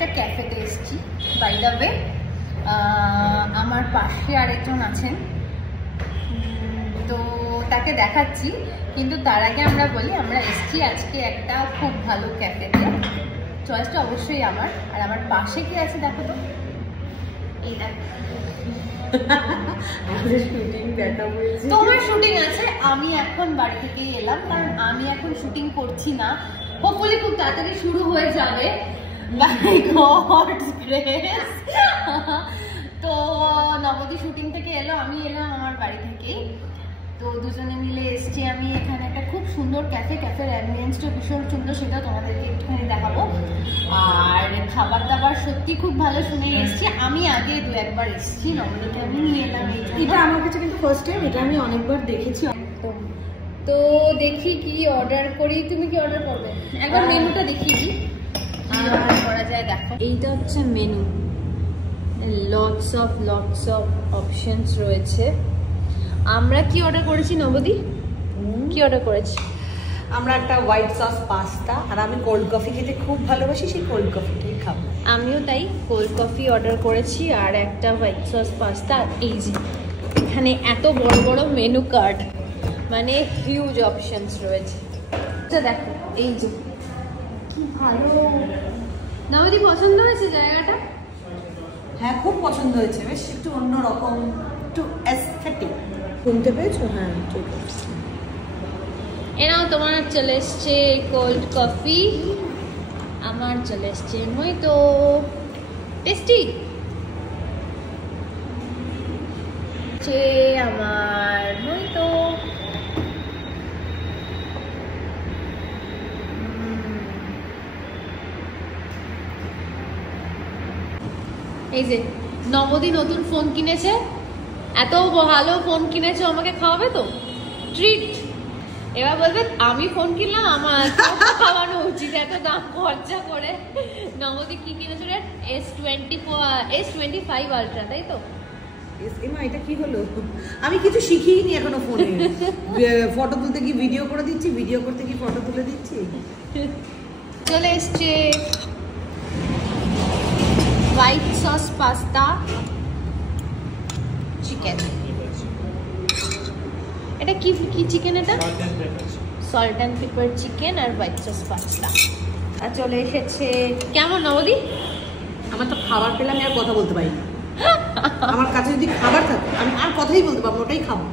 একটা ক্যাফেতে এসেছি। বাই দ্য ওয়ে আমার পাশে আরেকজন আছেন, তো তাকে দেখাচ্ছি, কিন্তু তার আগে আমরা বলি আমরা এসেছি আজকে একটা খুব ভালো ক্যাফেতে। চয়েসটা অবশ্যই আমার। আর আমার পাশে কি আছে দেখো তো, এই দেখো তোমার শুটিং আছে। আমি এখন বাড়ি থেকেই এলাম, কারণ আমি এখন শুটিং করছি না, হোপফুলি খুব তাড়াতাড়ি শুরু হয়ে যাবে। তো নবদী শুটিং থেকে এলো, আমি এলাম আমার বাড়ি থেকেই। তো দুজনে মিলে এসছি আমি এখানে একটা খুব সুন্দর ক্যাফের অ্যাম্বিয়েন্সটা ভীষণ সুন্দর, সেটা তোমাদেরকে একটুখানি দেখাবো। আর খাবার দাবার সত্যি খুব ভালো, শুনে এসছি। আমি আগে দু একবার এসছি, নবদীকে আমি নিয়ে এলাম। এটা আমার কাছে কিন্তু ফার্স্ট টাইম, এটা আমি অনেকবার দেখেছি। তো দেখি কি অর্ডার করি। তুমি কি অর্ডার করবে? একবার মেনুটা দেখিয়ে দিই কি অর্ডার করা যায়। দেখো এইটা হচ্ছে মেনু, লটস অফ অপশনস রয়েছে। আমরা কি অর্ডার করেছি নবদী? কি অর্ডার করেছি? আমরা একটা হোয়াইট সস পাস্তা, আর আমি কোল্ড কফি খেতে খুব ভালোবাসি, সেই কোল্ড কফিটাই খাবো। আমিও তাই কোল্ড কফি অর্ডার করেছি আর একটা হোয়াইট সস পাস্তা। এই যে এখানে এত বড় বড় মেনু কার্ড, মানে হিউজ অপশনস রয়েছে। দেখো এই যে কি ভালো। নবদী পছন্দ হয়েছে জায়গাটা? হ্যাঁ, খুব পছন্দ হয়েছে, বেশ একটু অন্যরকম, একটু অ্যাস্থেটিক। শুনতে পেয়েছো? হ্যাঁ ঠিক আছে। এনাও তোমার চলে এসছে কোল্ড কফি, আমার চলে এসছে মইতো। টেস্টি আমার মইতো। এই যে নবদী নতুন ফোন কিনেছে, এত ভালো ফোন কিনেছো, আমাকে খাওয়াবে তো, ট্রিট। এবার বলবে আমি ফোন কিনলাম, আমার খাওয়ানো উচিত, এত দাম খরচা করে। নবদী কি কিনেছো রে? S25 আলট্রা, তাই তো? এটা কি হলো? আমি কিছু শিখিনি এখনো ফোনে। ফটো তুলতে কি ভিডিও করে দিচ্ছি, ভিডিও করতে কি ফটো তুলে দিচ্ছি। চলে এসছে হোয়াইট সস পাস্তা চিকেন। এটা কি কি চিকেন? এটা সল্ট অ্যান্ড পেপার চিকেন আর হোয়াইট সস পাস্তা। আর চলে এসেছে। কেমন নবদী? আমার তো খাবার পেলে আমি আর কথা বলতে পারি না। আমার কাছে যদি খাবার থাকে আমি আর কথাই বলতে পারবো, ওটাই খাবো।